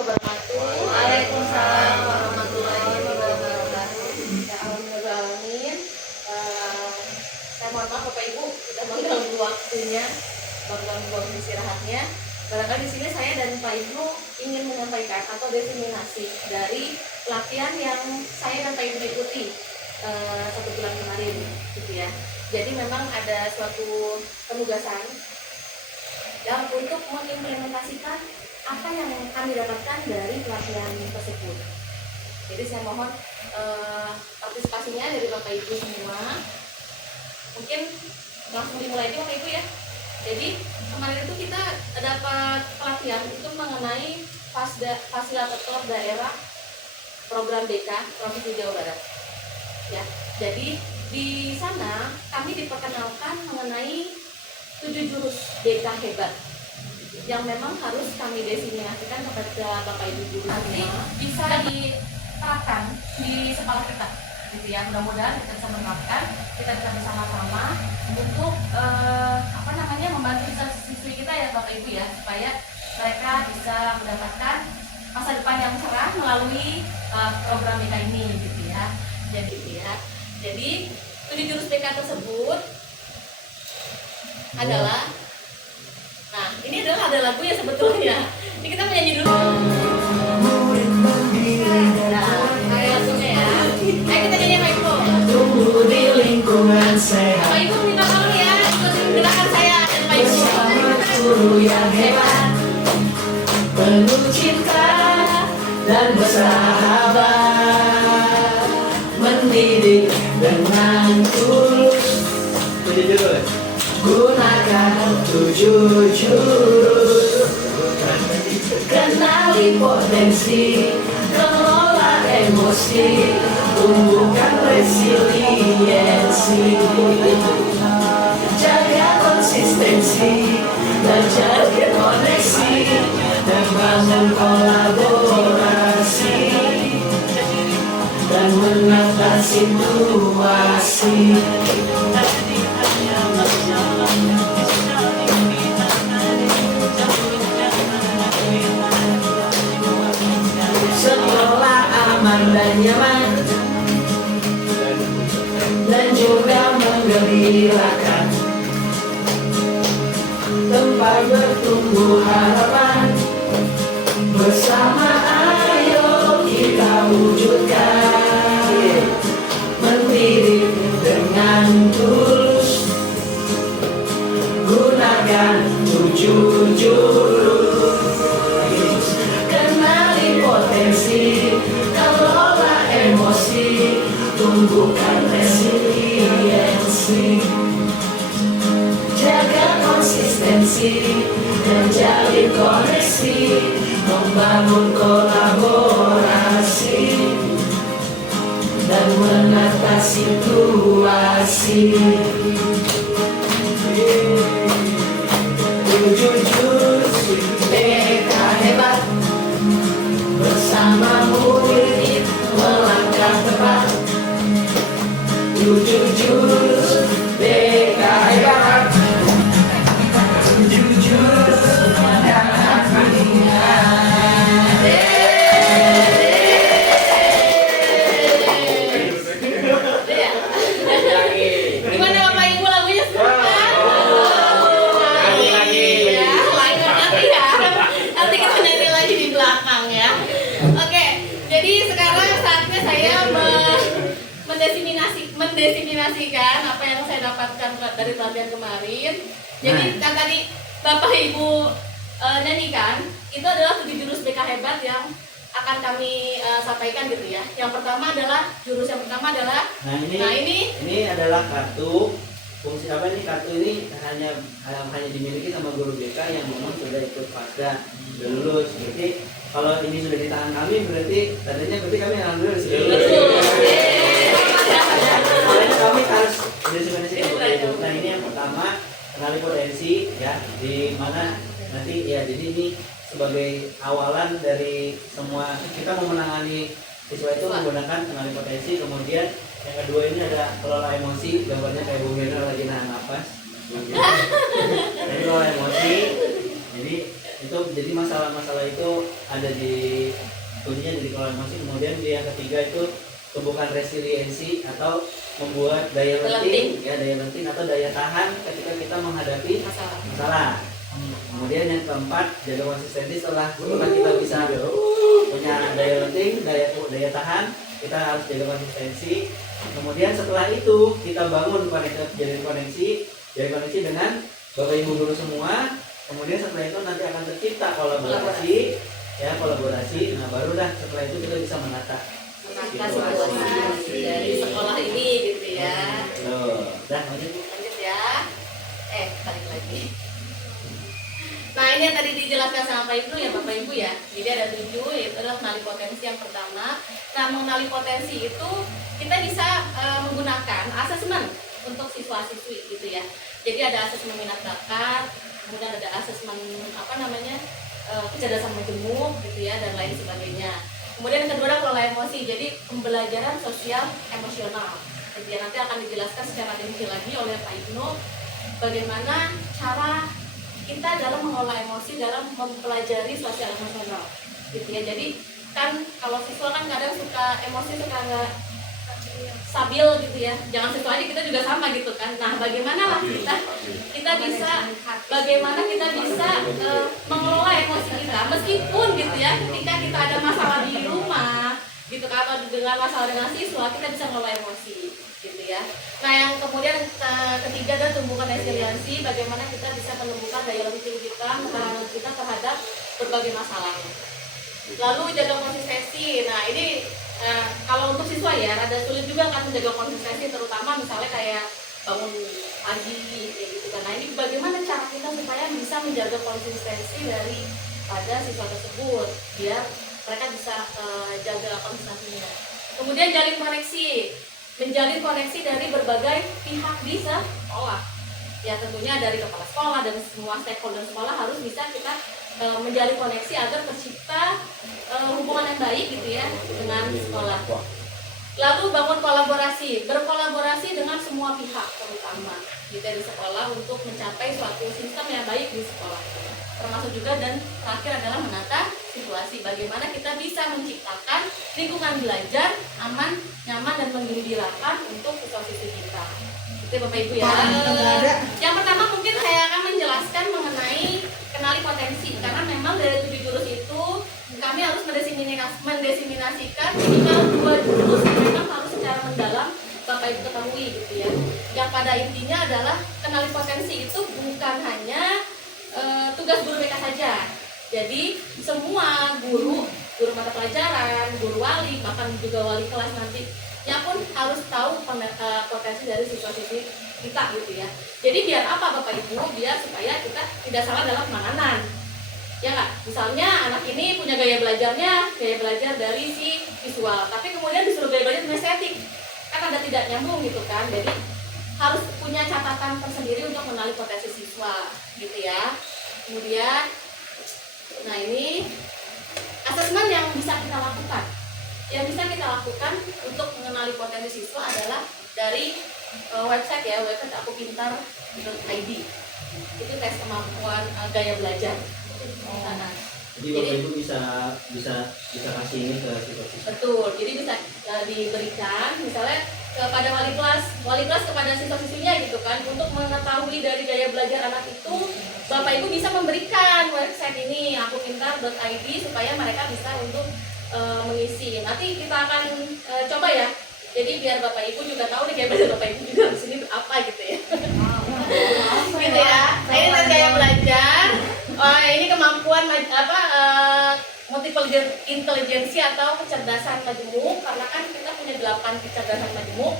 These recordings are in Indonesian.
wabarakatuh. Waalaikumsalam warahmatullahi wabarakatuh. Ya, alhamdulillah. Saya mohon maaf Bapak Ibu sudah mengganggu waktunya, mengganggu waktu istirahatnya. Barangkali di sini saya dan Pak Ibu ingin menyampaikan atau definisi dari pelatihan yang saya dan Pak Ibu ikuti 1 bulan kemarin, gitu ya. Jadi memang ada suatu penugasan yang untuk mengimplementasikan apa yang kami dapatkan dari pelatihan tersebut. Jadi saya mohon partisipasinya dari Bapak Ibu semua. Mungkin langsung dimulai aja Bapak Ibu ya. Jadi kemarin itu kita dapat pelatihan itu mengenai fasilitator daerah program BK Provinsi Jawa Barat. Ya, jadi di sana kami diperkenalkan mengenai 7 jurus BK hebat yang memang harus kami definisikan kepada Bapak Ibu guru nanti bisa diterapkan di sekolah kita, gitu ya. Mudah-mudahan kita bisa menerapkan, kita bisa bersama-sama untuk membantu siswi kita ya Bapak Ibu ya, supaya mereka bisa mendapatkan masa depan yang cerah melalui program BK ini, gitu ya. Jadi 7 jurus BK tersebut adalah, nah ini adalah ada lagunya sebetulnya. Ini kita menyanyi dulu. Nah, ada lagunya ya. Ayo kita nyanyi Pak Ibu. Tumbuh di lingkungan sehat. Pak Ibu minta tolong ya, ikutin gerakan saya dan Pak Ibu. Bersama guru yang hebat, penuh cinta dan bersahabat, mendidik dengan tulus. Gunakan 7 jurus, kenali potensi, kelola emosi, tumbuhkan resiliensi, jaga konsistensi dan jalin koneksi, dan bangun kolaborasi dan menata situasi. Sekolah aman dan nyaman dan juga menggembirakan, tempat bertumbuh harapan, bersama ayo kita wujudkan, mendidik dengan tulus, gunakan 7 jurus, kenali potensi, kelola emosi, tumbuhkan resiliensi, jaga konsistensi dan jalin koneksi, membangun kolaborasi dan menata situasi. 7 jurus BK hebat, bersama murid melangkah tepat. 7 jurus BK hebat, 7 jurus yang akan ingat. Gimana Bapak Ibu lagunya seru kan? Lagi ya. Nanti kita nyanyi lagi di belakang ya. Oke, jadi sekarang saatnya saya mendefinisikan apa yang saya dapatkan dari pelatihan kemarin. Jadi kan tadi Bapak Ibu nyanyikan, itu adalah 7 jurus BK hebat yang akan kami sampaikan gitu ya. Yang pertama adalah jurus yang pertama adalah ini adalah kartu. Fungsi apa ini? Kartu ini hanya dimiliki sama guru BK yang memang sudah ikut pasca, sudah lulus. Berarti kalau ini sudah di tangan kami, berarti tandanya kami alhamdulillah sudah lulus. Makanya kami harus definisikan. Nah, ini yang pertama, kenali potensi ya, di mana nanti ya, jadi ini sebagai awalan dari semua kita mau menangani siswa itu menggunakan kenali potensi. Kemudian yang kedua ini ada kelola emosi, gambarnya kayak Bu Mirna lagi nahan nafas. Jadi kelola emosi, jadi itu jadi masalah-masalah itu ada di kuncinya di kelola emosi. Kemudian yang ketiga itu tumbuhkan resiliensi atau membuat daya lenting ya, daya lenting atau daya tahan ketika kita menghadapi masalah. Kemudian yang keempat, jaga konsistensi. Setelah kita bisa punya daya lenting, daya tahan, kita harus jaga konsistensi. Kemudian setelah itu kita bangun koneksi dengan Bapak Ibu guru semua. Kemudian setelah itu nanti akan tercipta kolaborasi. Nah barulah setelah itu kita bisa menata situasi dari sekolah ini gitu ya. Dah lanjut ya. Balik lagi. Nah ini yang tadi dijelaskan sama Pak Ibnu ya Bapak Ibu ya. Jadi ada 7, yaitu adalah mengenali potensi yang pertama. Nah mengenali potensi itu kita bisa menggunakan asesmen untuk siswa-siswi gitu ya. Jadi ada asesmen minat bakat, kemudian ada asesmen kecerdasan majemuk gitu ya, dan lain sebagainya. Kemudian yang kedua adalah kelola emosi, jadi pembelajaran sosial emosional. Jadi nanti akan dijelaskan secara rinci lagi oleh Pak Ibnu bagaimana cara kita dalam mengelola emosi dalam mempelajari sosial emosional gitu ya. Jadi kan kalau siswa kan kadang suka emosi suka nggak stabil gitu ya, jangan siswa aja, kita juga sama gitu kan. Nah bagaimana lah kita bisa mengelola emosi kita meskipun gitu ya, ketika kita ada masalah di rumah gitu kan, atau dengan masalah dengan siswa, kita bisa mengelola emosi gitu ya. Nah yang kemudian ketiga adalah tumbuhkan resiliensi, bagaimana kita bisa menemukan daya lenting kita terhadap berbagai masalah. Lalu jaga konsistensi. Nah ini kalau untuk siswa ya rada sulit juga kan menjaga konsistensi, terutama misalnya kayak bangun pagi kayak gitu kan. Nah ini bagaimana cara kita supaya bisa menjaga konsistensi dari pada siswa tersebut biar mereka bisa jaga konsistensinya. Kemudian menjalin koneksi dari berbagai pihak di sekolah. Ya tentunya dari kepala sekolah dan semua stakeholder sekolah harus bisa kita menjalin koneksi agar tercipta hubungan yang baik gitu ya dengan sekolah. Lalu bangun berkolaborasi dengan semua pihak terutama gitu di sekolah untuk mencapai suatu sistem yang baik di sekolah. Termasuk juga dan terakhir adalah menata situasi, bagaimana kita bisa menciptakan lingkungan belajar aman, nyaman dan menggembirakan untuk siswa-siswi kita. Itu Bapak Ibu ya. Yang pertama mungkin saya akan menjelaskan mengenai kenali potensi, karena memang dari 7 jurus itu kami harus mendesiminasikan minimal 2 jurus yang memang harus secara mendalam Bapak Ibu ketahui gitu ya. Yang pada intinya adalah kenali potensi itu bukan hanya tugas guru BK saja. Jadi semua guru mata pelajaran, guru wali, bahkan juga wali kelas nantinya pun harus tahu potensi dari siswa-siswi kita gitu ya. Jadi biar apa Bapak Ibu? Biar supaya kita tidak salah dalam penanganan. Ya nggak? Misalnya anak ini punya gaya belajar dari si visual, tapi kemudian disuruh gaya belajar kinestetik, kan ada tidak nyambung gitu kan. Jadi harus punya catatan tersendiri untuk mengenali potensi siswa gitu ya. Kemudian nah ini asesmen yang bisa kita lakukan. Yang bisa kita lakukan untuk mengenali potensi siswa adalah dari website akupintar.id. Itu tes kemampuan gaya belajar. Jadi Bapak Ibu bisa kasih ini ke siswa-siswa. Betul. Jadi bisa diberikan misalnya kepada wali kelas kepada siswa-siswinya gitu kan, untuk mengetahui dari gaya belajar anak itu, Bapak Ibu bisa memberikan website ini akupintar.id supaya mereka bisa untuk mengisi. Nanti kita akan coba ya. Jadi biar Bapak Ibu juga tahu nih gaya belajar Bapak Ibu juga di sini apa gitu ya. Gitu ya. Nah, ini tes gaya belajar. Ini kemampuan multiple intelijensi atau kecerdasan majemuk, karena kan kita punya 8 kecerdasan majemuk.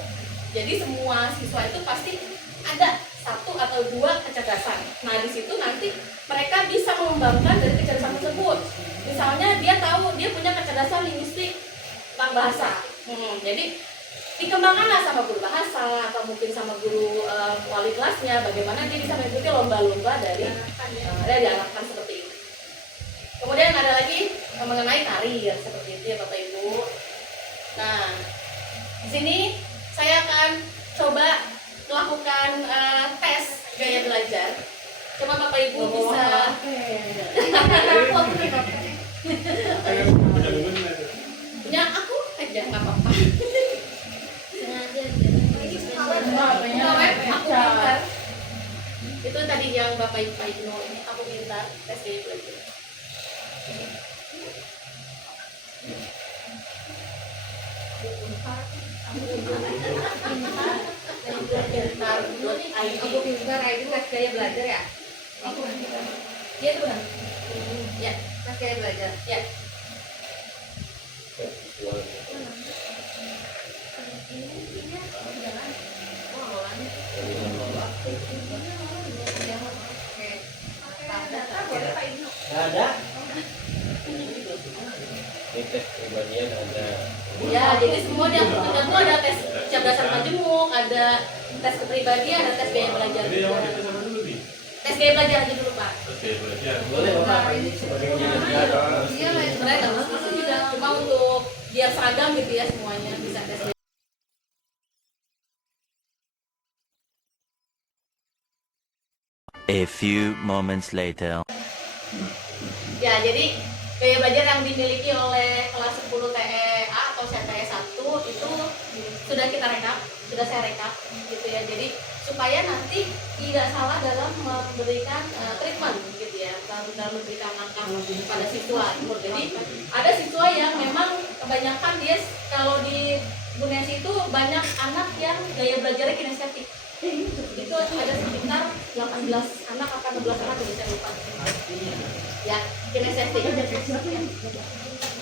Jadi semua siswa itu pasti ada 1 atau 2 kecerdasan. Nah di situ nanti mereka bisa mengembangkan dari kecerdasan tersebut. Misalnya dia tahu dia punya kecerdasan linguistik tentang bahasa. Jadi dikembangkanlah sama guru bahasa atau mungkin sama guru wali kelasnya, bagaimana dia bisa mengikuti lomba-lomba dari diarahkan seperti itu. Kemudian ada lagi mengenai karir seperti itu ya Bapak Ibu. Nah, di sini saya akan coba melakukan tes gaya belajar Cuma Bapak Ibu bisa punya aku aja nggak apa-apa. Aku pintar. Itu tadi yang Bapak Ibu ini aku pintar tes gaya belajar. Aku pintar, itu tes gaya belajar ya? Iya itu benar. Ya, tes gaya belajar. Ya. Nggak ada. Ini tes kepribadian ada. Ya, jadi semua di aku itu ada tes kecerdasan majemuk, ada tes kepribadian, ada tes gaya belajar. Jadi yang kita sama dulu nih. Tes gaya belajar aja dulu Pak. Oke, belajar. Boleh Bapak ini sebagai penyelenggara. Iya, sebenarnya nggak mesti juga cuma untuk biar seragam gitu ya semuanya bisa tes. A few moments later. Ya, jadi gaya belajar yang dimiliki oleh kelas 10 TEA atau CTE 1 itu sudah kita rekap, sudah saya rekap gitu ya. Jadi supaya nanti tidak salah dalam memberikan treatment gitu ya, dalam memberikan langkah pada siswa. Jadi ada siswa yang memang kebanyakan dia kalau di Bunesi itu banyak anak yang gaya belajarnya kinestetik. Itu ada sekitar 18 anak atau 16 anak yang bisa lupa. Ya, kinestetik.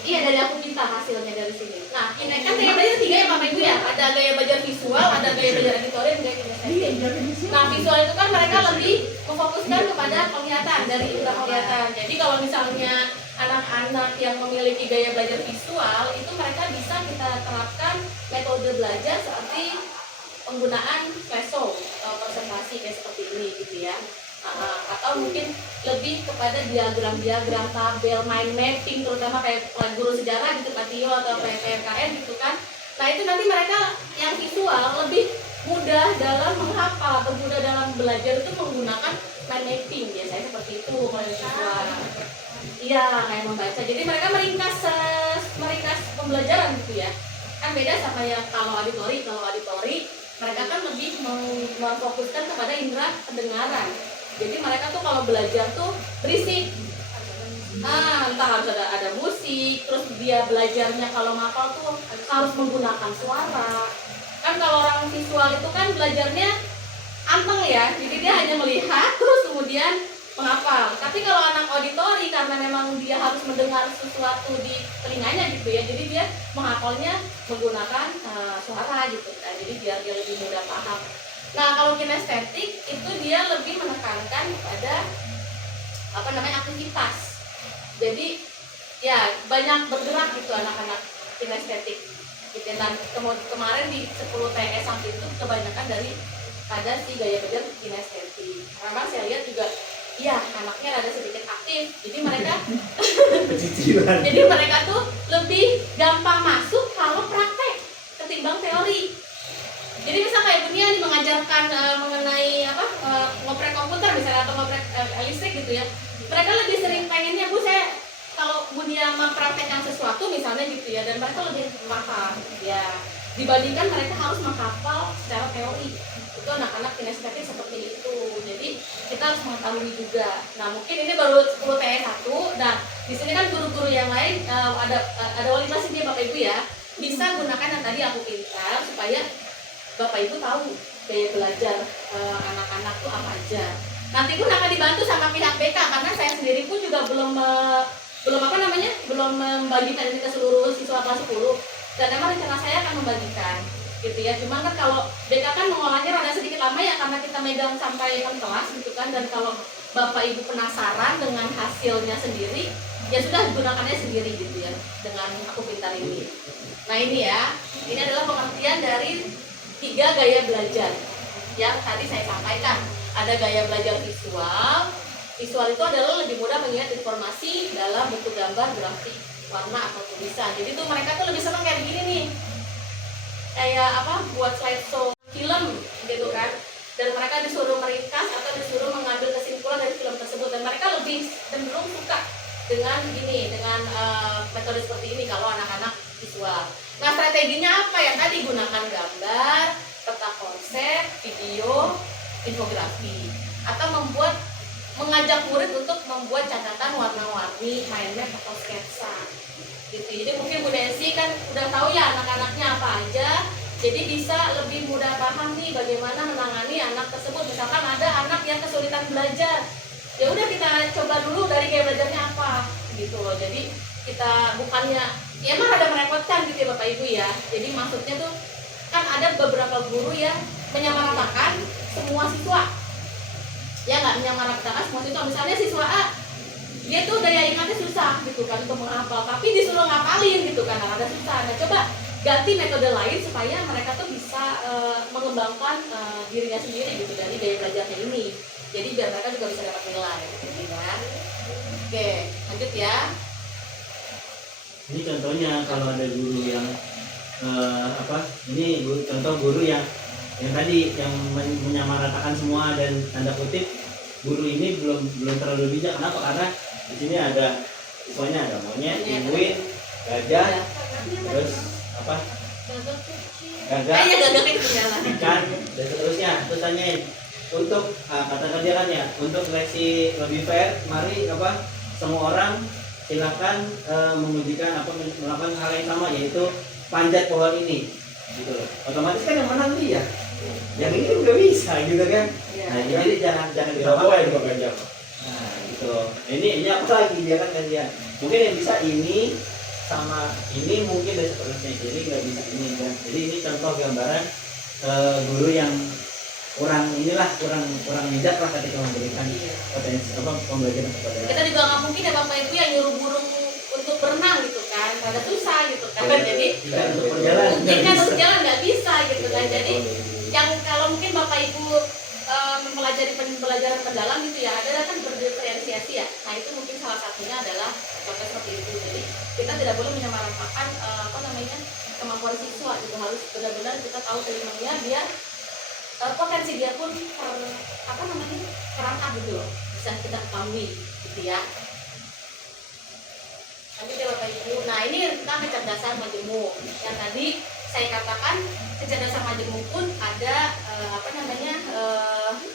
Iya, dari aku minta hasilnya dari sini. Nah, ini kan gaya belajar 3 ya Bapak Ibu ya. Ada gaya belajar visual, ada gaya belajar editorial, dan gaya kinestetik. Nah, visual itu kan mereka lebih memfokuskan kepada penglihatan, dari indera penglihatan. Jadi kalau misalnya anak-anak yang memiliki gaya belajar visual, itu mereka bisa kita terapkan metode belajar seperti penggunaan flash-show atau presentasi kayak seperti ini gitu ya. Atau mungkin lebih kepada diagram-diagram, tabel, mind mapping, terutama kayak guru sejarah gitu Pak Tio atau PKN gitu kan. Nah itu nanti mereka yang visual lebih mudah dalam menghafal atau mudah dalam belajar itu menggunakan mind mapping biasanya seperti itu kalau visual. Iya kayak membaca. Jadi mereka meringkas pembelajaran gitu ya. Kan beda sama yang kalau auditori mereka kan lebih memfokuskan kepada indera pendengaran. Jadi mereka tuh kalau belajar tuh berisik. Entah harus ada musik, terus dia belajarnya kalau ngapal tuh harus menggunakan suara. Kan kalau orang visual itu kan belajarnya anteng ya, jadi dia hanya melihat terus kemudian menghafal. Tapi kalau anak auditori karena memang dia harus mendengar sesuatu di telinganya gitu ya, jadi dia menghafalnya menggunakan suara gitu. Nah, jadi biar dia lebih mudah paham. Nah kalau kinestetik itu dia lebih menekankan kepada aktivitas. Jadi ya banyak bergerak gitu anak-anak kinestetik. Gitu. Dan kemarin di 10 TS itu kebanyakan dari pada si gaya belajar kinestetik. Memang saya lihat juga iya, anaknya ada sedikit aktif. Jadi mereka tuh lebih gampang masuk kalau praktek ketimbang teori. Jadi misal kayak Bunia nih mengajarkan mengenai ngoprek komputer misalnya atau ngoprek listrik gitu ya. Mereka lebih sering pengennya saya kalau Bunia mempraktekkan sesuatu misalnya gitu ya, dan mereka lebih paham ya dibandingkan mereka harus menghafal secara teori. Itu anak-anak kinestetik seperti itu. Jadi kita harus mengetahui juga. Nah mungkin ini baru 10 TE 1. Nah di sini kan guru-guru yang lain ada wali kelas ini Bapak Ibu ya, bisa gunakan yang tadi aku pintar supaya Bapak Ibu tahu gaya belajar anak-anak tuh apa aja. Nanti pun akan dibantu sama pihak BK karena saya sendiri pun juga belum membagikan ini ke seluruh siswa kelas 10. Dan memang rencana saya akan membagikan gitu ya. Cuman kan kalau BK kan mengolahnya rada sedikit lama ya karena kita megang sampai kelas gitu kan. Dan kalau Bapak Ibu penasaran dengan hasilnya sendiri, ya sudah gunakannya sendiri gitu ya dengan aku pintar ini. Nah ini ya, ini adalah pengertian dari 3 gaya belajar yang tadi saya sampaikan. Ada gaya belajar visual. Visual itu adalah lebih mudah mengingat informasi dalam bentuk gambar, grafik, warna atau tulisan. Jadi tuh mereka tuh lebih senang kayak begini nih, kayak buat slideshow film gitu kan. Dan mereka disuruh meringkas atau disuruh mengambil kesimpulan dari mereka lebih cenderung suka dengan metode seperti ini kalau anak-anak visual. Nah, strateginya apa? Yang tadi gunakan gambar, peta konsep, video, infografi, atau mengajak murid untuk membuat catatan warna-warni, mind map atau sketsa. Gitu. Jadi mungkin Bu Nancy kan udah tahu ya anak-anaknya apa aja, jadi bisa lebih mudah paham nih bagaimana menangani anak tersebut. Misalkan ada anak yang kesulitan belajar, ya udah kita coba dulu dari gaya belajarnya apa, gitu loh. Jadi kita bukannya, ya emang ada merepotkan gitu ya Bapak Ibu ya. Jadi maksudnya tuh kan ada beberapa guru yang menyamaratakan semua siswa, ya nggak menyamaratakan semua siswa. Misalnya siswa A, dia tuh daya ingatnya susah gitu kan untuk menghafal, tapi disuruh ngapalin gitu kan, ada susah. Nah coba ganti metode lain supaya mereka tuh bisa mengembangkan dirinya sendiri gitu dari gaya belajarnya ini. Jadi biar mereka juga bisa dapat nilai gitu kan. Oke, lanjut ya. Ini contohnya kalau ada guru yang contoh guru yang tadi yang menyamaratakan semua, dan tanda kutip guru ini belum terlalu bijak. Kenapa? Karena di sini ada siswanya, ada monyet, penguin, gajah, terus apa? Gagak, ikan, dan seterusnya. Terus tanyain untuk katakan dia kan ya, untuk seleksi lebih fair, mari semua orang silakan mengujikan melakukan hal yang sama, yaitu panjat pohon ini, gitu loh. Otomatis kan yang menang dia, yang ini udah bisa gitu kan. Nah jadi jangan disamakan Bapak Gajah. nah gitu. Ini apa lagi dia kan dia mungkin yang bisa ini sama ini mungkin dan seterusnya, jadi nggak bisa ini kan. Jadi ini contoh gambaran guru yang kurang bijak lah ketika memberikan potensi pembelajaran kepada. Kita juga nggak mungkin ya Bapak Ibu yang nyuruh burung untuk berenang gitu kan, rada susah gitu kan. Jadi untuk berjalan mungkin kan untuk jalan nggak bisa gitu kan. Jadi yang kalau mungkin Bapak Ibu mempelajari pembelajaran mendalam gitu ya, ada kan berdiferensiasi ya. Nah itu mungkin salah satunya adalah contoh seperti itu. Jadi kita tidak boleh menyamaratakan kemampuan siswa gitu, harus benar-benar kita tahu terimanya dia, potensi dia pun terangkat gitu loh, bisa kita ketahui gitu ya. Nanti ya Bapak Ibu. Nah ini tentang kecerdasan majemuk. Yang tadi saya katakan kecerdasan majemuk pun ada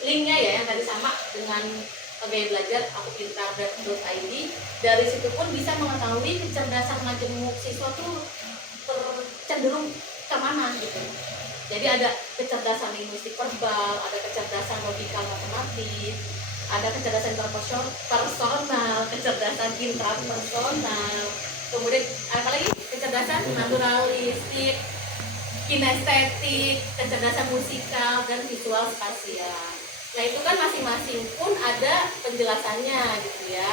linknya ya, yang tadi sama dengan gaya belajar akupintar.id. Dari situ pun bisa mengetahui kecerdasan majemuk siswa tuh cenderung kemana gitu. Jadi ada kecerdasan linguistik verbal, ada kecerdasan logika matematis, ada kecerdasan personal, kecerdasan intrapersonal, kemudian apa lagi? Kecerdasan naturalistik, kinestetik, kecerdasan musikal, dan visual spasial. Nah itu kan masing-masing pun ada penjelasannya gitu ya.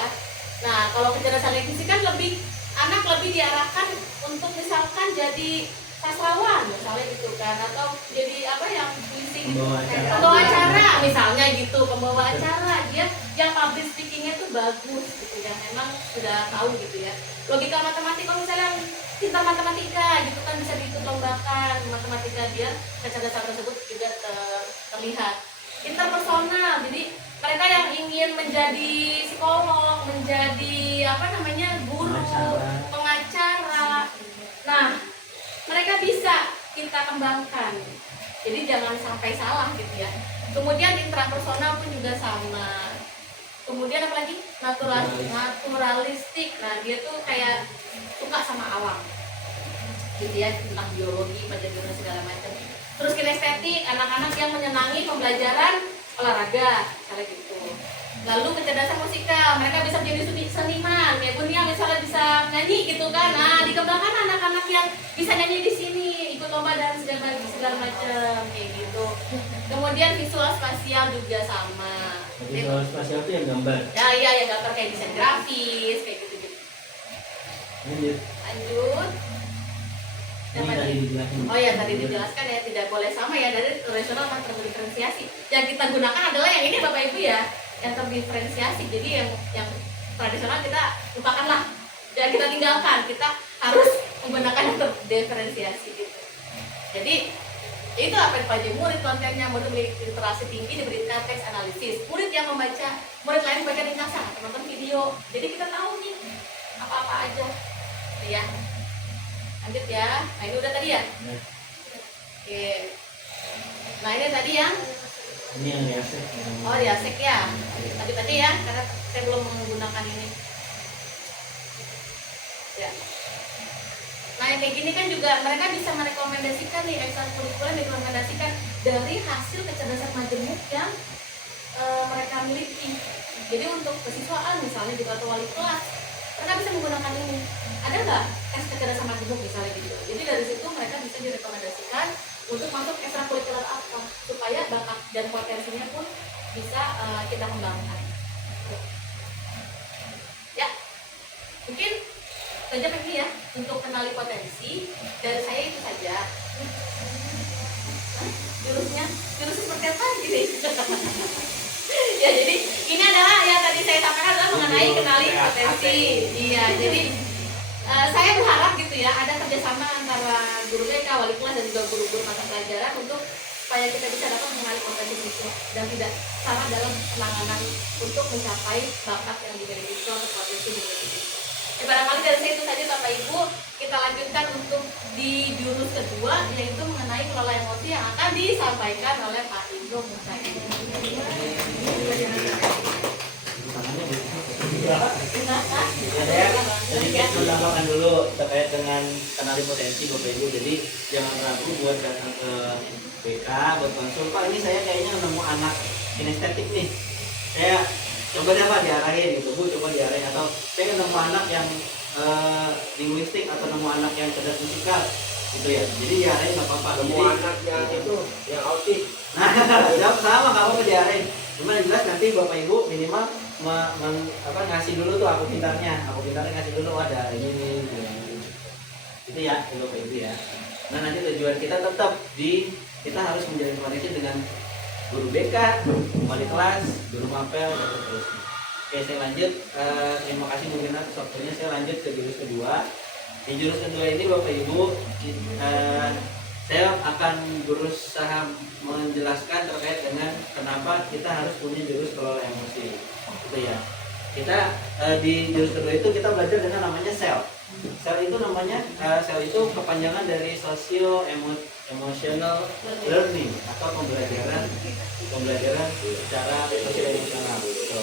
Nah kalau kecerdasan linguistik kan anak lebih diarahkan untuk misalkan jadi sastrawan misalnya gitu kan, atau jadi puisi gitu, pembawa acara misalnya gitu, pembawa acara. Dia yang public speakingnya tuh bagus gitu ya, memang sudah tahu gitu ya. Logika matematika misalnya pintar matematika gitu kan, bisa diikut lombakan matematika, dia kecerdasan tersebut juga terlihat. Interpersonal, jadi mereka yang ingin menjadi psikolog, menjadi guru, pengacara. Nah mereka bisa kita kembangkan, jadi jangan sampai salah gitu ya. Kemudian intrapersonal pun juga sama. Kemudian apalagi naturalistik. Nah dia tuh kayak suka sama alam gitu ya, tentang biologi, pelajaran segala macam. Terus kinestetik, anak-anak yang menyenangi pembelajaran olahraga misalnya gitu. Lalu kecerdasan musikal, mereka bisa menjadi seniman, ya pun yang misalnya bisa nyanyi gitu kan. Nah dikembangkan anak-anak yang bisa nyanyi di sini, ikut lomba dan segala macam kayak gitu. Kemudian visual spasial juga sama. Visual spasial itu yang gambar. Ya iya, yang gambar kayak desain grafis kayak gitu. Lanjut. Ini tadi dijelasin. Oh ya, tadi dijelaskan ya, tidak boleh sama ya, dari tradisional sama terdiferensiasi. Yang kita gunakan adalah yang ini Bapak Ibu ya, yang terdiferensiasi. Jadi yang tradisional kita lupakanlah, dan kita tinggalkan. Kita harus menggunakan yang terdiferensiasi gitu. Jadi Itu apa yang dipelajari murid, kontennya murid memiliki literasi tinggi, diberikan teks analisis. Murid yang membaca, murid lain baca ringkasan atau nonton video. Jadi kita tahu nih apa-apa aja. Ya. Lanjut ya. Nah ini udah tadi ya. Oke. Nah ini tadi yang Ini yang biasa. oh diasek ya. Lanjut tadi ya, karena saya belum menggunakan ini. Ya. Nah yang kayak gini kan juga mereka bisa merekomendasikan nih ekstrakurikuler direkomendasikan dari hasil kecerdasan majemuk yang mereka miliki. Jadi untuk kesiswaan misalnya juga atau wali kelas mereka bisa menggunakan ini. Ada nggak tes kecerdasan majemuk misalnya gitu? Jadi dari situ mereka bisa direkomendasikan untuk masuk ekstrakurikuler apa supaya bakat dan potensinya pun bisa kita kembangkan. Ya, mungkin saja ini ya untuk kenali potensi dari saya itu saja. Jurusnya seperti apa gitu? Ya jadi ini adalah yang tadi saya sampaikan adalah mengenai kenali potensi. Iya jadi saya berharap gitu ya ada kerjasama antara guru BK, wali kelas dan juga guru-guru mata pelajaran untuk supaya kita bisa dapat mengenali potensi siswa dan tidak salah dalam penanganan untuk mencapai bakat yang dimiliki siswa atau potensi dimiliki siswa. Barangkali dari saya itu saja Bapak Ibu, kita lanjutkan untuk di jurus kedua yaitu mengenai kelola emosi yang akan disampaikan oleh Pak Indro Musaidi. Saya sedikit menambahkan dulu terkait dengan kenali potensi Bapak Ibu. Jadi jangan ragu buat datang ke BK buat konsul. Pak ini saya kayaknya nemu anak kinestetik nih. Saya coba deh Pak diarahin gitu Bu, coba diarahin atau saya nemu anak yang linguistik atau nemu anak yang cerdas musikal gitu ya. Jadi diarahin nggak apa-apa. Nemu anak yang itu yang autis. Nah, sama nggak apa-apa diarahin. Cuma yang jelas nanti Bapak Ibu minimal ngasih dulu tuh aku pintarnya ngasih dulu ada ini itu ya Bapak Ibu ya. Nah nanti tujuan kita tetap kita harus menjalin koneksi dengan guru BK, wali kelas, guru mapel dan seterusnya. Oke saya lanjut. Terima kasih mungkin atas waktunya. Saya lanjut ke jurus kedua. Di jurus kedua ini Bapak Ibu saya akan berusaha menjelaskan terkait dengan kenapa kita harus punya jurus kelola emosi. Gitu ya. Kita di jurus kedua itu kita belajar dengan namanya SEL. SEL itu namanya SEL itu kepanjangan dari socio emotional learning atau pembelajaran secara sosio emosional. Gitu.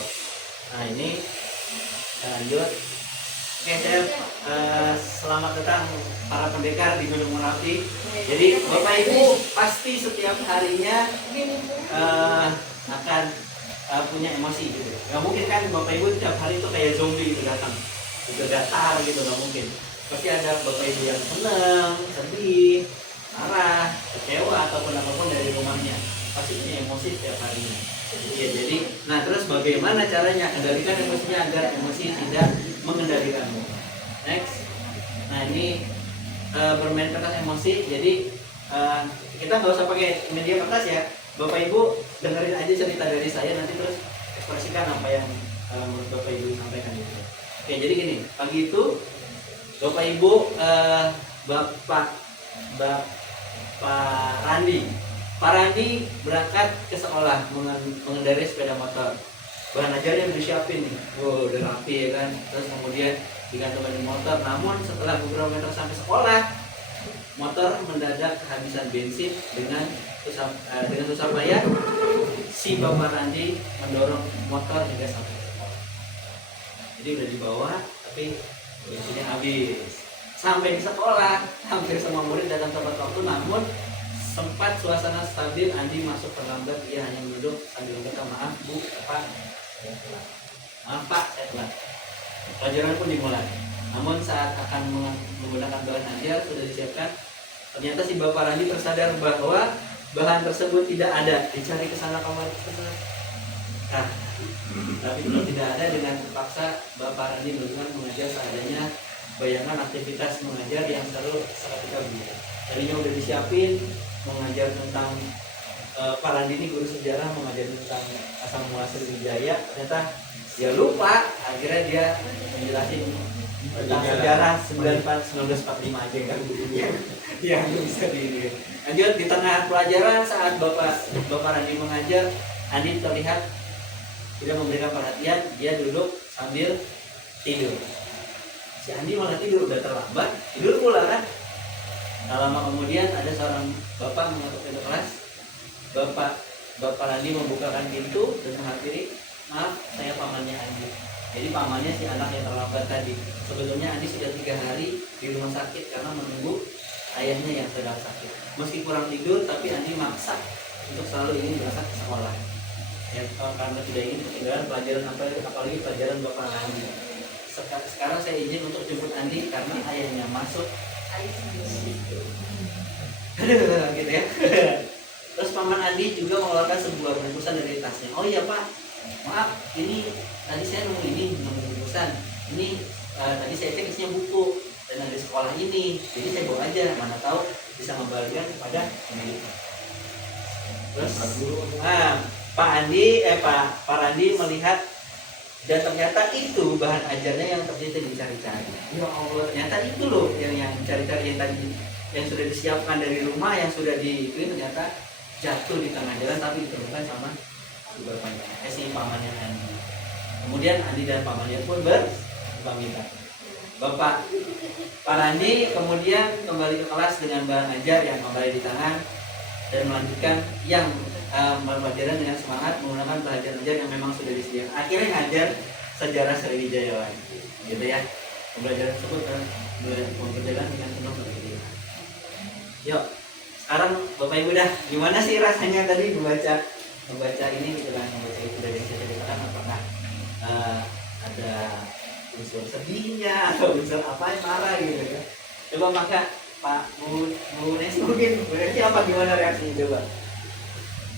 Nah ini kita lanjut. Oke, saya selamat datang para pendekar di Gunung Merapi. Jadi Bapak Ibu pasti setiap harinya akan punya emosi gitu. Gak mungkin kan Bapak Ibu setiap hari itu kayak zombie itu datang, itu datar gitu, gak mungkin. Pasti ada Bapak Ibu yang seneng, sedih, marah, kecewa ataupun apapun dari rumahnya. Pasti punya emosi setiap harinya. Ya, jadi, nah terus bagaimana caranya kendalikan emosinya agar emosi tidak mengendalikanmu? Next, nah ini bermain kertas emosi. Jadi kita nggak usah pakai media kertas ya, Bapak Ibu dengerin aja cerita dari saya nanti terus ekspresikan apa yang menurut Bapak Ibu sampaikan itu. Oke, jadi gini, pagi itu Bapak Ibu Bapak Pak Randi berangkat ke sekolah mengendarai sepeda motor. Bahan ajarnya udah disiapin nih, udah rapi ya kan. Terus kemudian digantungkan di motor. Namun setelah beberapa meter sampai sekolah, motor mendadak kehabisan bensin dengan susah payah. Si Bapak Randi mendorong motor hingga sampai sekolah. Jadi udah dibawa, tapi bensinnya habis. Sampai di sekolah, hampir semua murid datang tepat waktu, namun sempat suasana stabil. Andi masuk terlambat, ia hanya duduk sambil berkata, maaf Bu, Pak, saya telat. Pelajaran pun dimulai. Namun saat akan menggunakan bahan ajar sudah disiapkan, ternyata si Bapak Randi tersadar bahwa bahan tersebut tidak ada. Dicari ke sana kamar kesana. Tapi kalau tidak ada, dengan terpaksa Bapak Randi berusaha mengajar seadanya bayangan aktivitas mengajar yang seru seketika bunyi. Tadinya udah disiapin mengajar tentang Pak Randi ini guru sejarah mengajar tentang asal muasal Sriwijaya, ternyata dia lupa. Akhirnya dia menjelasin tentang sejarah 1945 aja kan yang bisa di lanjut di tengah pelajaran saat Bapak Randi mengajar, Andi terlihat tidak memberikan perhatian, dia duduk sambil tidur. Si Andi malah tidur, udah terlambat tidur pula kan. Nah, lama kemudian ada seorang bapak mengetuk pintu kelas. Bapak Randi membukakan pintu dan menghampiri, maaf saya pamannya Andi. Jadi pamannya si anak yang terlambat tadi. Sebetulnya Andi sudah 3 hari di rumah sakit karena menunggu ayahnya yang sedang sakit. Meski kurang tidur, tapi Andi maksa untuk selalu ingin berangkat ke sekolah. Ya, karena tidak ingin ketinggalan pelajaran apalagi pelajaran Bapak Andi. Sekarang saya izin untuk jemput Andi karena ayahnya masuk. Gitu. Aduh, gitu ya. Terus paman Andi juga mengeluarkan sebuah bungkusan dari tasnya. Oh iya Pak, maaf, ini tadi saya nemu bungkusan. Ini tadi saya cek isinya buku dan ada sekolah ini. Jadi saya bawa aja, mana tahu bisa membagikan kepada pemiliknya. Terus, Pak Randi melihat dan ternyata itu bahan ajarnya yang ternyata dicari-cari. Ya Allah, ternyata itu loh yang dicari-cari yang tadi yang sudah disiapkan dari rumah yang sudah itu ternyata jatuh di tengah jalan tapi ditemukan sama bapaknya, si pamannya Andi. Kemudian Andi dan pamannya pun berpamitan. Pak Randi kemudian kembali ke kelas dengan bahan ajar yang kembali di tangan dan melanjutkan yang pelajaran dengan semangat menggunakan pelajaran ajar yang memang sudah disediakan. Akhirnya ngajar sejarah Sriwijaya lagi, gitu ya. Pembelajaran tersebut berjalan dengan penuh kegiatan. Yuk, sekarang Bapak Ibu dah, gimana sih rasanya tadi membaca ini gitu kan, membaca itu dari yang saya ceritakan, apakah ada unsur sedihnya atau unsur apa yang marah gitu ya. Coba maka Pak Bu Nesi mungkin berarti apa gimana reaksinya coba?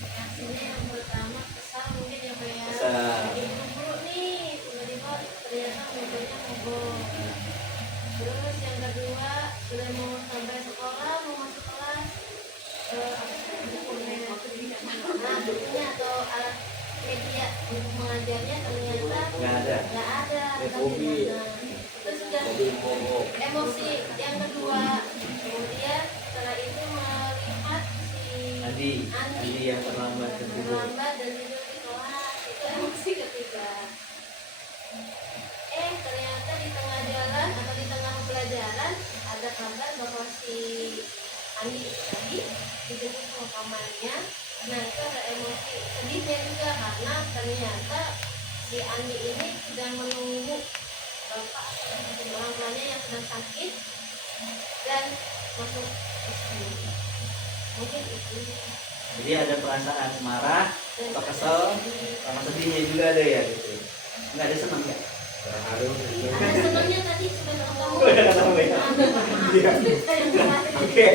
Reaksinya yang pertama kesal mungkin ya Pak ya. Kesal. Lagi buru-buru nih, tiba-tiba ternyata mobilnya mogok. Terus yang kedua sudah mau sampai sekolah, mau masuk kelas, bukunya atau alat media untuk mengajarnya ternyata Nggak ada. Terus sudah emosi yang kedua, kemudian setelah itu melihat si Andi yang terlambat dan tidur di kelas, itu emosi ketiga. Ternyata di tengah jalan atau di tengah pelajaran ada kabar bahwa si Andi tadi dijemput sama pamannya. Nah itu ada emosi sedihnya juga karena ternyata si Andi ini sedang menunggu bapak orang tuanya yang sedang sakit dan masuk SD. Mungkin itu. Jadi ada perasaan marah, atau kesel, sama sedihnya juga ada ya gitu. Nggak ada senang ya? Terharu. Ada senangnya tadi sudah ketemu. Udah ketemu ya? Oke,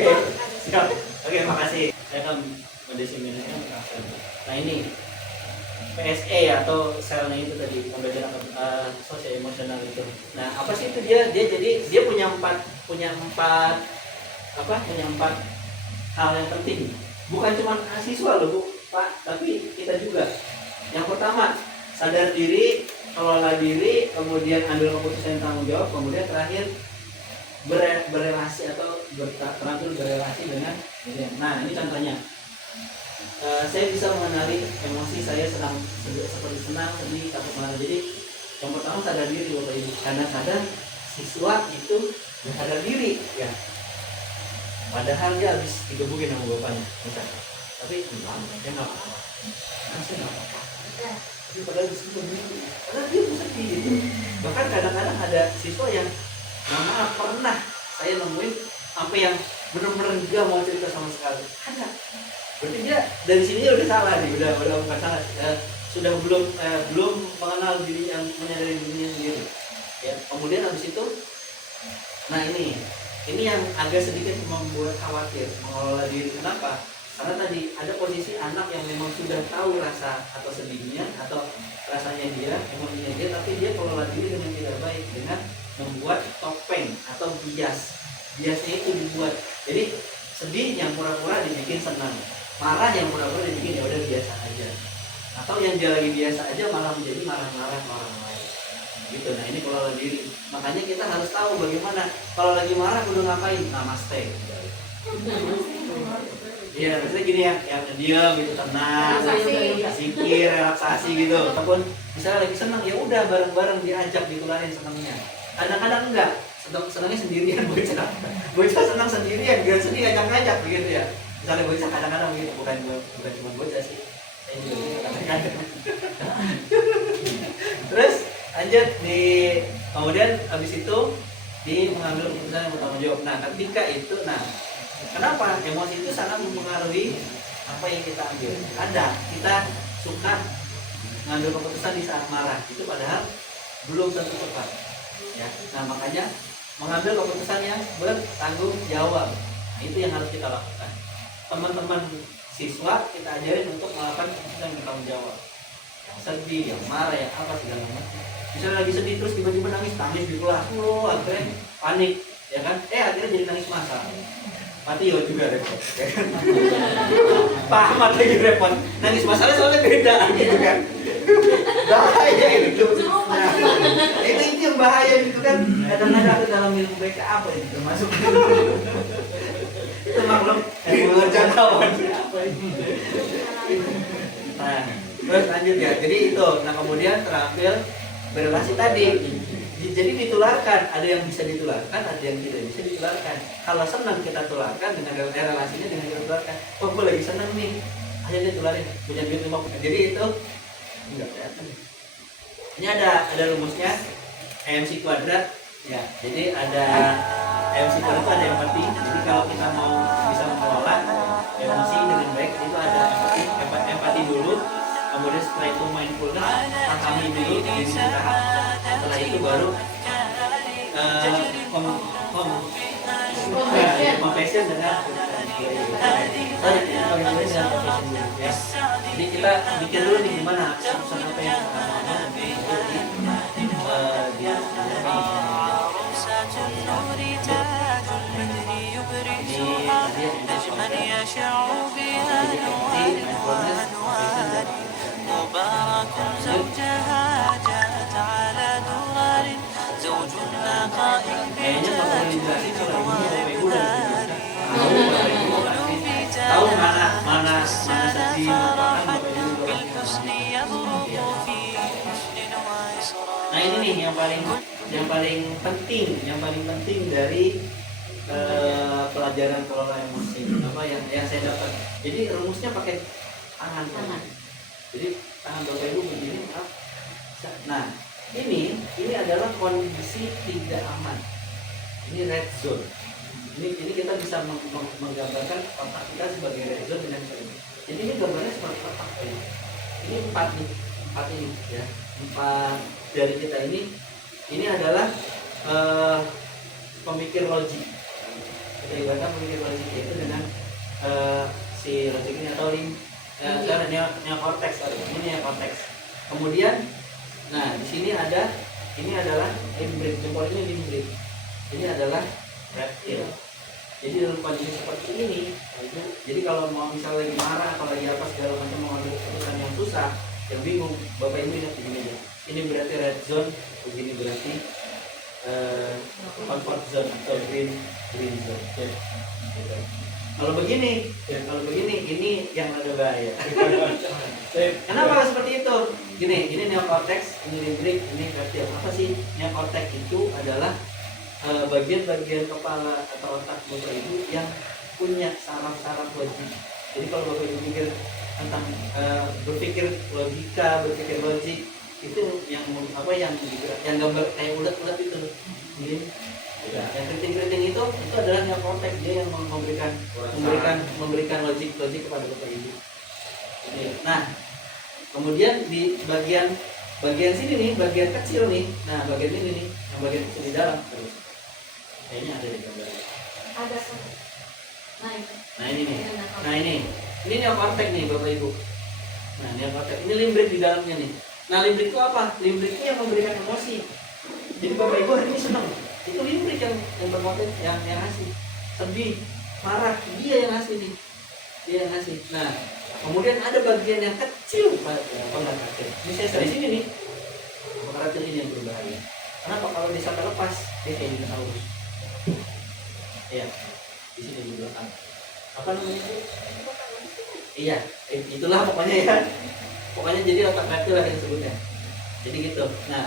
siap. Oke, makasih. Saya akan mendefinisikan perasaan. Nah ini PSE atau selnya itu tadi pembelajaran sosial emosional itu. Nah apa sih itu dia jadi dia punya empat hal yang penting. Bukan cuma siswa loh Bu, Pak, tapi kita juga. Yang pertama sadar diri, kelola diri, kemudian ambil keputusan yang tanggung jawab, kemudian terakhir berrelasi atau teratur berrelasi dengan diri. Nah ini contohnya. Saya bisa mengenali emosi saya seperti senang, sedih, takut, marah. Jadi yang pertama sadar diri Bapak Ibu. Kadang-kadang siswa itu sadar diri ya. Padahal dia habis digebukin sama bapaknya, misalnya. Tapi dia nggak apa-apa. Saya nggak apa-apa. Tapi padahal dia bisa gitu. Bahkan kadang-kadang ada siswa yang maaf pernah saya nemuin sampai yang benar-benar nggak mau cerita sama sekali. Ada. Berarti dia dari sini udah salah nih, udah bukan salah, sudah belum mengenal diri yang menyadari dirinya sendiri. Ya, kemudian habis itu, nah ini yang agak sedikit membuat khawatir mengelola diri. Kenapa? Karena tadi ada posisi anak yang memang sudah tahu rasa atau sedihnya atau rasanya dia, emosinya dia, tapi dia kelola diri dengan tidak baik dengan membuat topeng atau biasnya itu dibuat. Jadi sedih yang pura-pura dibikin senang, marah yang pura-pura dibikin ya udah biasa aja, atau yang dia lagi biasa aja malah menjadi marah-marah ke orang lain. gitu. Nah ini kelola diri, makanya kita harus tahu bagaimana kalau lagi marah kudu ngapain. Namaste. Iya, maksudnya gini ya, yang diam gitu, tenang, zikir, relaksasi gitu. Ataupun misalnya lagi senang, ya udah bareng-bareng diajak ditularin senangnya. Kadang-kadang enggak, senangnya sendirian bocah. Bocah senang sendirian, gak sedih ngajak-ngajak begitu ya. Misalnya bocah kadang-kadang begitu, bukan cuma bocah sih. Saya juga gitu kadang-kadang. Terus lanjut di kemudian habis itu di mengambil keputusan yang bertanggung jawab. Nah, ketika itu, kenapa emosi itu sangat mempengaruhi apa yang kita ambil. Ada kita suka mengambil keputusan di saat marah, itu padahal belum tentu tepat ya. Nah makanya mengambil keputusan yang bertanggung jawab, itu yang harus kita lakukan. Teman-teman siswa kita ajarin untuk melakukan keputusan yang bertanggung jawab, yang sedih, yang marah, yang apa segala macam. Misalnya lagi sedih terus tiba-tiba nangis di kelas, akhirnya panik ya kan, akhirnya jadi nangis masal. Patio juga repot, ya kan? Pahamat lagi repot. Nangis masalah soalnya beda gitu kan. Bahaya itu. Nah, itu yang bahaya gitu kan. Kadang-kadang aku dalam ilmu BK apa itu termasuk. Itu maklum jangkauan apa itu. Nah, terus lanjut ya. Jadi itu. Nah kemudian terakhir berrelasi tadi. Jadi ditularkan, ada yang bisa ditularkan, ada yang tidak bisa ditularkan. Kalau senang kita tularkan dengan relasinya dengan kita tularkan. Oh gue lagi senang nih, ayo dia tularin, punya duit 50. Jadi itu enggak kelihatan. Ini ada rumusnya MC kuadrat ya. Jadi ada MC kuadrat itu ada empati. Jadi kalau kita mau bisa mengelola emosi dengan baik itu ada empati dulu. Kemudian setelah itu mindfulness, pahami dulu diri kita. Setelah itu baru compassion dengan ya. Jadi kita bikin dulu nih gimana keputusan apa yang مبارك زوجها جاءت على درار زوج نقاء بتاج tahu mana sedih, بالحسن يضرب في حسن وإسراء. Nah ini nih yang paling penting dari pelajaran kelola emosi apa yang saya dapat. Jadi rumusnya pakai tangan. Jadi tangan Bapak Ibu begini. Nah ini adalah kondisi tidak aman. Ini red zone. Ini kita bisa menggambarkan otak kita sebagai red zone dengan seperti. Jadi ini gambarnya seperti otak ini. Ini empat ini ya. 4 dari kita ini adalah pemikir logik. Kita ibaratkan pemikir logik itu dengan si logik ini atau neokorteks. Ini neokorteks. Kemudian, nah di sini ini adalah limbic. Jempol ini limbic. Ini adalah reptil. Jadi dalam kondisi seperti ini, jadi kalau mau misalnya lagi marah atau lagi apa segala macam mau ambil keputusan yang susah, yang bingung, Bapak Ibu ingat begini aja. Ini berarti red zone, begini berarti comfort zone atau green zone. Kalau begini, ini yang ada bahaya. Kenapa seperti itu? Ini neokorteks, ini limbic, ini reptil. Apa sih neokorteks? Itu adalah bagian-bagian kepala atau otak Bapak Ibu yang punya saraf-saraf logik. Jadi kalau Bapak Ibu pikir tentang berpikir logika, berpikir logik, itu yang gambar kayak ulat-ulat itu. Ini yang keriting-keriting itu adalah neokorteks, dia yang memberikan logik kepada Bapak Ibu. Nah, kemudian di bagian sini nih, bagian kecil nih. Nah, bagian ini nih, yang bagian kecil di dalam terus. Kayaknya ada di gambar. Ada satu. Nah ini nih. Nah ini neokorteks nih Bapak Ibu. Nah neokorteks ini limbic di dalamnya nih. Nah limbic itu apa? Limbic itu yang memberikan emosi. Jadi Bapak Ibu hari ini senang. Itu limbic yang berpotensi yang ngasih. Sedih, marah, dia yang ngasih nih. Dia yang ngasih. Nah kemudian ada bagian yang kecil. Ini saya dari sini nih. reptil ini yang berbahaya. Kenapa? Kalau dia sampai lepas dia kayak dinosaurus. Iya, di sini di belakang. Apa namanya itu? Iya, itulah pokoknya ya. Pokoknya jadi otak reptil lah yang disebutnya. Jadi gitu. Nah,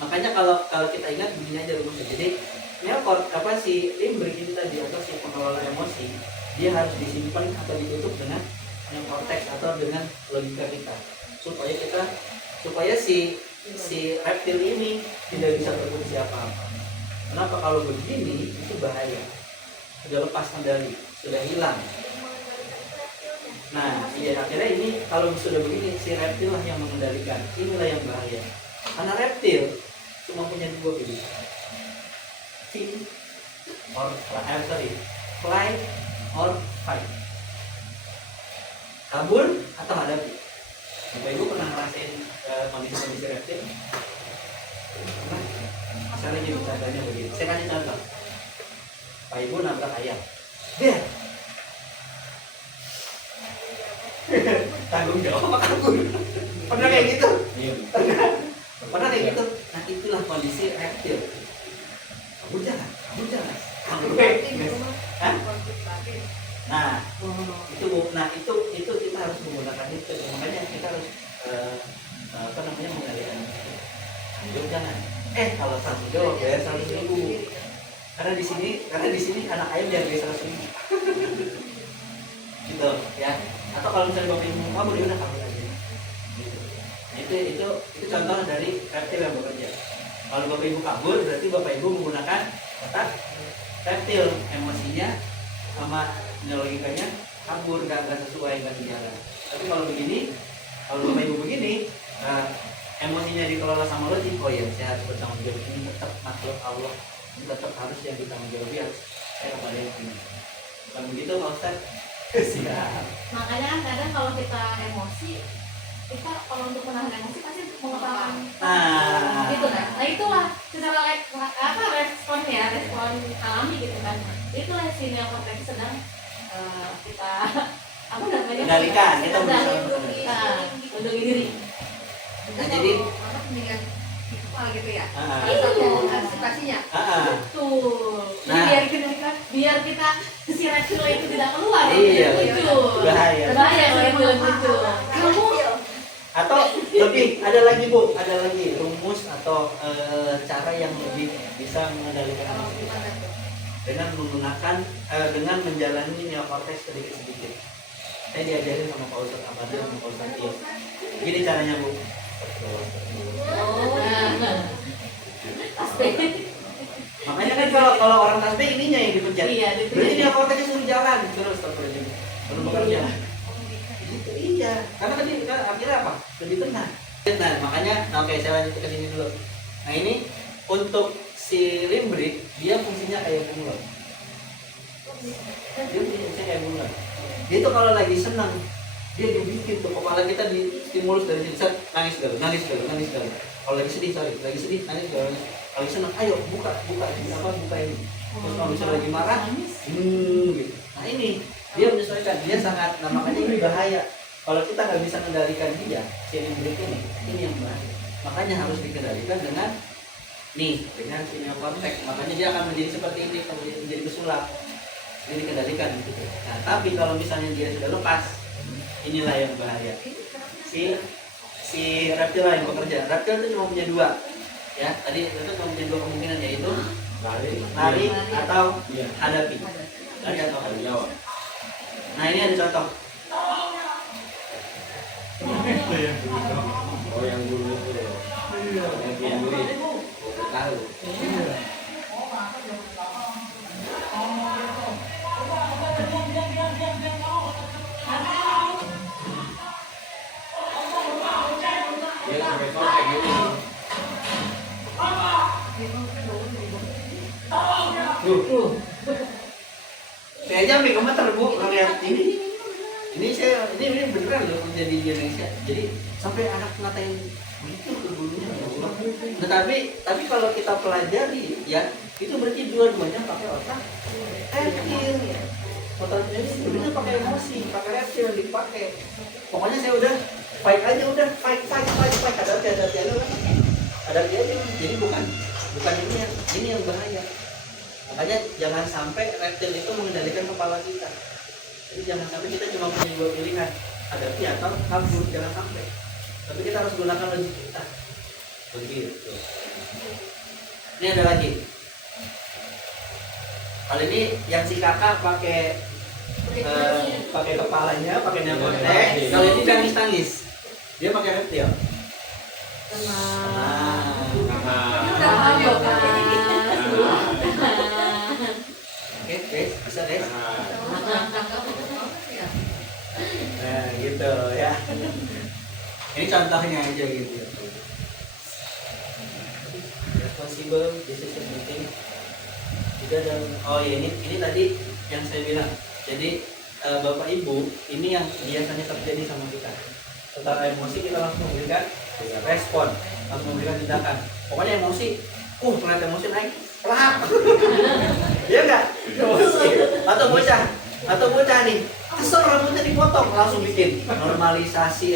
makanya kalau kita ingat begini aja rumusnya. Jadi neokort apa si limbic ini tadi atau si pengelola emosi, dia harus disimpan atau ditutup dengan neokortex atau dengan logika kita supaya si reptil ini tidak bisa berfungsi apa-apa. Kenapa? Kalau begini itu bahaya, sudah lepas kendali, sudah hilang. Nah, iya akhirnya ini kalau sudah begini si reptil lah yang mengendalikan. Inilah yang bahaya. Karena reptil cuma punya dua pilihan, fly or fight, kabur atau hadapi. Bapak Ibu pernah ngerasain kondisi-kondisi reptil? Pernah? Misalnya jadi contohnya begini, saya kasih contoh. Pak Ibu nabrak ayam, dia tanggung jawab apa kabur? Pernah kayak gitu? Pernah kayak gitu? Nah itulah kondisi reptil. Kabur jangan. Kabur hah? Nah, itu kita harus menggunakan itu. Makanya kita harus mengendalikan. Jawab jangan. Kalau tanggung jawab ya 100.000. Karena di sini anak ayam jangan biasa 100.000. Gitu ya. Atau kalau misalnya Bapak Ibu kabur ya udah kabur aja. Gitu. Itu contoh dari reptil yang bekerja. Kalau Bapak Ibu kabur berarti Bapak Ibu menggunakan otak reptil, emosinya sama logikanya kabur, nggak sesuai, nggak sejalan. Tapi kalau Bapak Ibu begini, emosinya dikelola sama logik, oh ya saya harus bertanggung jawab, ini tetap makhluk Allah, ini tetap harus yang ditanggung jawab, harus saya kepada yang ini. Bukan begitu Pak Ustadz? Siap. Makanya kan kadang kalau kita emosi, kita kalau untuk menahan emosi pasti mengutamakan gitu kan. Nah itulah secara respon alami gitu kan. Itulah si neokortex sedang kita kendalikan, kita melindungi diri. Nah, jadi apa mendingan gitu ya? Itu antisipasinya. Betul. Nah. Biar kita si reptil itu tidak keluar. Iya, betul. Bahaya kalau itu begitu. Kamu atau lebih ada lagi rumus atau cara yang lebih bisa mengendalikan emosi kita dengan menggunakan dengan menjalani neokortex sedikit. Saya diajarin sama Pak Ustadz Abadi sama Pak Ustadz Tio. Gini caranya Bu. tasbih. Makanya kan kalau orang tasbih ininya yang dipencet. Iya, berarti neokortex suruh jalan, terus baru bekerja. Gitu, iya. Karena kan akhirnya apa? Lebih tenang. Nah, makanya oke saya lanjut ke sini dulu. Nah, ini untuk si limbic dia fungsinya kayak bunglon. Dia fungsinya kayak bunglon. Dia tuh kalau lagi senang dia dibikin tuh kepala kita di stimulus dari sini, nangis galau. Kalau lagi sedih nangis galau. Kalau senang, ayo buka ini. Terus kalau misalnya lagi marah, gitu. Nah ini dia menyesuaikan, dia sangat, nah makanya ini bahaya. Kalau kita nggak bisa mengendalikan dia, si limbic ini yang bahaya. Makanya harus dikendalikan dengan si neokortex. Makanya dia akan menjadi seperti ini, kemudian menjadi pesulap. Ini dikendalikan gitu. Nah, tapi kalau misalnya dia sudah lepas, inilah yang bahaya. Si reptil yang bekerja. Reptil itu cuma punya dua. Ya, tadi itu cuma punya dua kemungkinan, yaitu lari atau hadapi. Lari atau hadapi. Nah, ini ada contoh. Yang dulu itu ya. Yang dulu tahu. Dia sampai kayak gini. Tuh. Saya aja sampai gemeter Bu ngeliat ini. Ini beneran loh terjadi di Indonesia. Jadi sampai anak ngatain begitu ke bulunya ya Allah. Tapi kalau kita pelajari ya, itu berarti dua-duanya pakai otak reptil. Otak ini sebenarnya pakai emosi, pakai reptil yang dipakai. Pokoknya saya udah fight aja, udah fight. Ada sadar dia jadi bukan ini yang bahaya. Makanya jangan sampai reptil itu mengendalikan kepala kita. Jadi jangan sampai kita cuma punya dua pilihan, hadapi atau kabur, jangan sampai. Tapi kita harus gunakan logik kita. Begitu. Ini ada lagi. Kali ini yang si kakak pakai kepalanya, pakai neotek. Kali ini tangis. Dia pakai reptil. Oke, guys, bisa guys. Nah, gitu ya. Ini contohnya aja gitu. Responsible decision making. Juga dan ini tadi yang saya bilang. Jadi Bapak Ibu, ini yang biasanya terjadi sama kita. Setelah emosi kita langsung memberikan respon, langsung memberikan tindakan. Pokoknya emosi, ternyata emosi naik, pelak. Iya nggak? Emosi. Atau bocah nih, asal rambutnya dipotong, langsung bikin normalisasi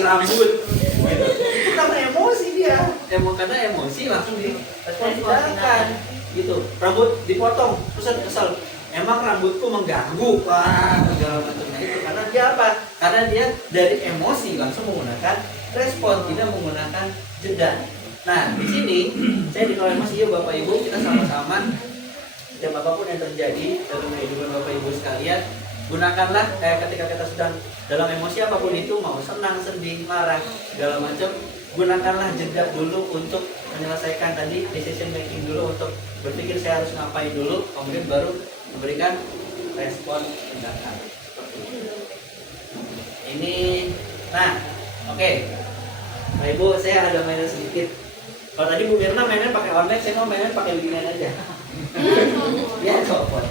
rambut. Gitu. Karena emosi dia, karena emosi langsung direspon tindakan. Gitu, rambut dipotong, terus kesel. Emang rambutku mengganggu, segala macamnya itu. Karena dia apa? Karena dia dari emosi langsung menggunakan respon, tidak menggunakan jeda. Nah, di sini saya dikeluarkan emosi, yuk Bapak Ibu, kita sama-sama setiap apapun yang terjadi dalam kehidupan Bapak Ibu sekalian, gunakanlah ketika kita sedang dalam emosi apapun itu, mau senang, sedih, marah, segala macam, gunakanlah jeda dulu untuk menyelesaikan tadi decision making dulu, untuk berpikir saya harus ngapain dulu, kemudian baru memberikan respon tindakan. Ini, oke. Nah, Ibu, saya ada mainan sedikit. Kalau tadi Bu Mirna mainan pakai online, saya mau mainan pakai beginian aja. Ya, copot.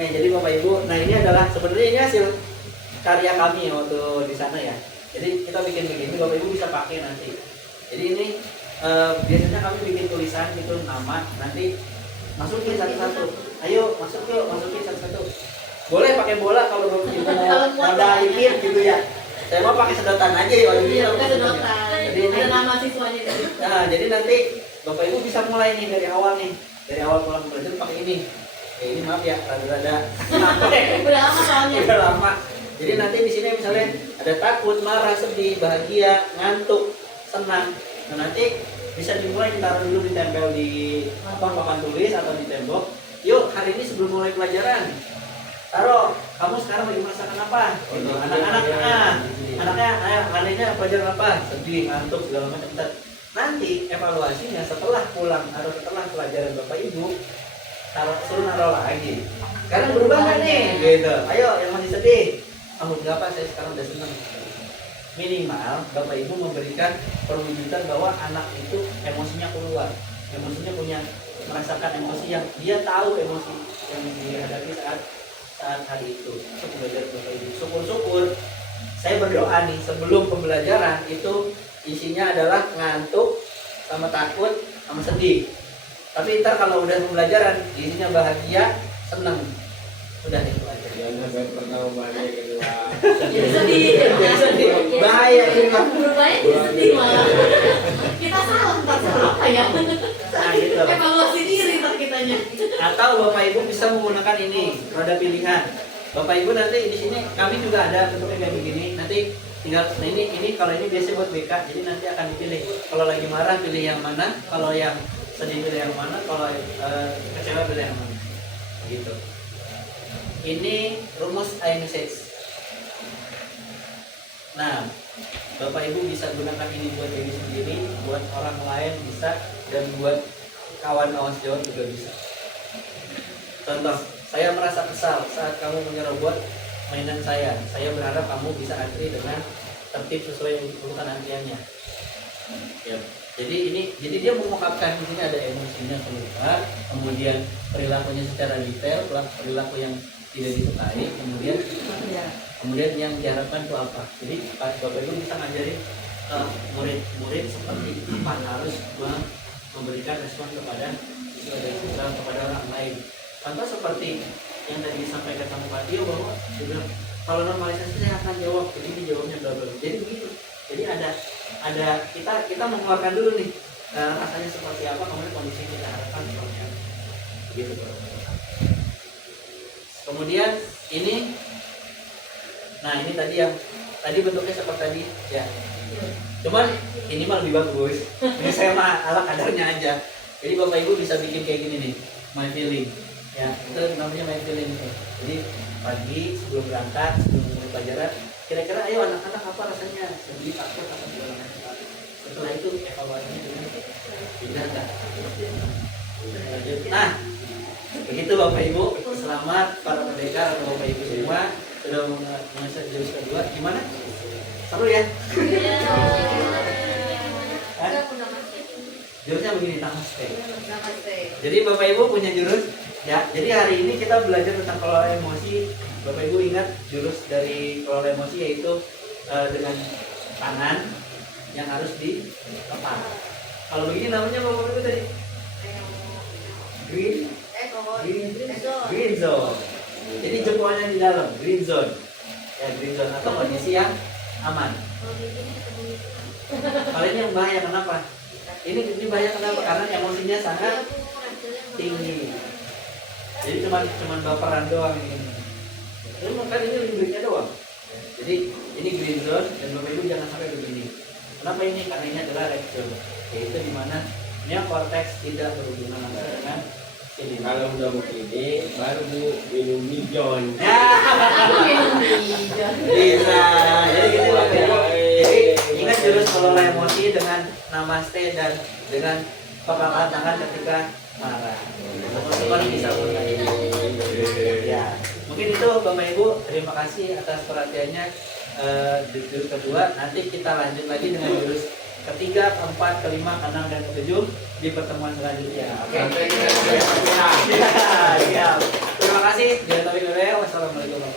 Nah, jadi Bapak Ibu, ini adalah sebenarnya ini hasil karya kami waktu di sana ya. Jadi kita bikin begini, Bapak Ibu bisa pakai nanti. Jadi ini biasanya kami bikin tulisan gitu, nama, nanti masukin satu-satu. Ayo masukin satu-satu. Boleh pakai bola kalau Bapak Ibu mau daikin gitu ya. Saya mau pakai sedotan aja ya. Jadi ini ada nama siswanya. Nah, jadi nanti Bapak Ibu bisa mulai nih dari awal nih. Dari awal pulang belajar pakai ini. Ini maaf ya, rada-rada Udah lama soalnya. Udah lama. Jadi nanti di sini misalnya ada takut, marah, sedih, bahagia, ngantuk, senang. Nah, nanti bisa dimulai ditaruh dulu, ditempel di papan tulis atau di tembok. Yuk, hari ini sebelum mulai pelajaran, taruh, kamu sekarang lagi merasakan apa? Gitu. Anaknya pelajaran apa? Sedih, ngantuk, segala macam. Nanti evaluasinya setelah pulang atau setelah pelajaran Bapak Ibu, suruh naruh lagi. Sekarang berubah nggak nih? Gitu. Ayo, yang masih sedih. Enggak Pak, saya sekarang udah senang. Minimal Bapak Ibu memberikan perwujudan bahwa anak itu emosinya keluar, emosinya punya, merasakan emosi yang dia tahu emosi yang dihadapi saat hari itu. Itu belajar Bapak Ibu. Syukur-syukur saya berdoa nih sebelum pembelajaran itu isinya adalah ngantuk, sama takut, sama sedih. Tapi ntar kalau udah pembelajaran isinya bahagia, seneng. Udah itu aja. Sedih. Bahaya ini mah. Berbahaya jadi sedih malah. Kita salah apa ya? Nah, gitu. Evaluasi diri ntar kitanya. Atau Bapak Ibu bisa menggunakan ini, roda pilihan. Bapak Ibu nanti di sini kami juga ada bentuknya kayak begini. Nanti tinggal ini kalau ini biasanya buat BK, jadi nanti akan dipilih. Kalau lagi marah pilih yang mana, kalau yang sedih pilih yang mana, kalau kecewa pilih yang mana. Gitu. Ini rumus iMessage. Nah, Bapak Ibu bisa gunakan ini buat diri sendiri, buat orang lain bisa, dan buat kawan awas jawab juga bisa. Contoh, saya merasa kesal saat kamu menyerobot mainan saya. Saya berharap kamu bisa antri dengan tertib sesuai yang diperlukan antriannya. Ya. Jadi dia mengungkapkan di sini ada emosinya keluar, kemudian perilakunya secara detail, perilaku yang tidak disukai, kemudian yang diharapkan itu apa. Jadi Bapak Ibu bisa ngajarin murid-murid seperti apa harus memberikan respon kepada kepada orang lain. Contoh seperti yang tadi disampaikan sama Pak Tio bahwa dia bilang kalau normalisasi saya akan jawab, jadi dijawabnya bla bla. Jadi begitu. Jadi ada kita mengeluarkan dulu nih rasanya seperti apa, kemudian kondisi kita harapkan seperti apa. Begitu Bro. Kemudian ini, nah ini tadi bentuknya seperti tadi ya. Cuman ini mah lebih bagus. Ini saya mah ala kadarnya aja. Jadi Bapak Ibu bisa bikin kayak gini nih, my feeling. Ya, itu namanya my feeling. Jadi pagi sebelum berangkat, sebelum mulai pelajaran, kira-kira ayo anak-anak apa rasanya? Sedih, takut, apa segala macam. Setelah itu evaluasinya dengan benar nggak? Lanjut. Nah, begitu Bapak Ibu. Selamat para pendekar atau Bapak Ibu semua sudah mengasah jurus kedua. Gimana? Seru ya? Jurusnya begini, namaste. Jadi Bapak Ibu punya jurus ya. Jadi hari ini kita belajar tentang kelola emosi. Bapak Ibu ingat jurus dari kelola emosi yaitu dengan tangan yang harus ditepat. Kalau begini namanya Bapak Ibu tadi green zone. Jadi jempolnya di dalam green zone. Ya, green zone atau kondisi yang aman. Kalau ini yang bahaya kenapa? Ini bahaya kenapa? Karena emosinya sangat tinggi. Jadi cuman baperan doang ini. Ini bukan ini limbiknya doang. Jadi ini green zone dan Bapak Ibu jangan sampai begini. Kenapa ini? Karena ini adalah red zone, yaitu di mana neokortex tidak berhubungan langsung dengan ini. Kalau udah begini baru Bu minum mijon. Bisa. Jadi gitu Bapak Ibu. Jadi ingat jurus kelola emosi dengan namaste dan dengan pegangan tangan ketika marah. Teman-teman bisa mulai. Ya, mungkin itu Bapak Ibu. Terima kasih atas perhatiannya. Di jurus kedua nanti kita lanjut lagi dengan jurus ketiga, keempat, kelima, keenam dan ketujuh di pertemuan selanjutnya. Oke. Terima kasih. Wassalamualaikum warahmatullahi wabarakatuh.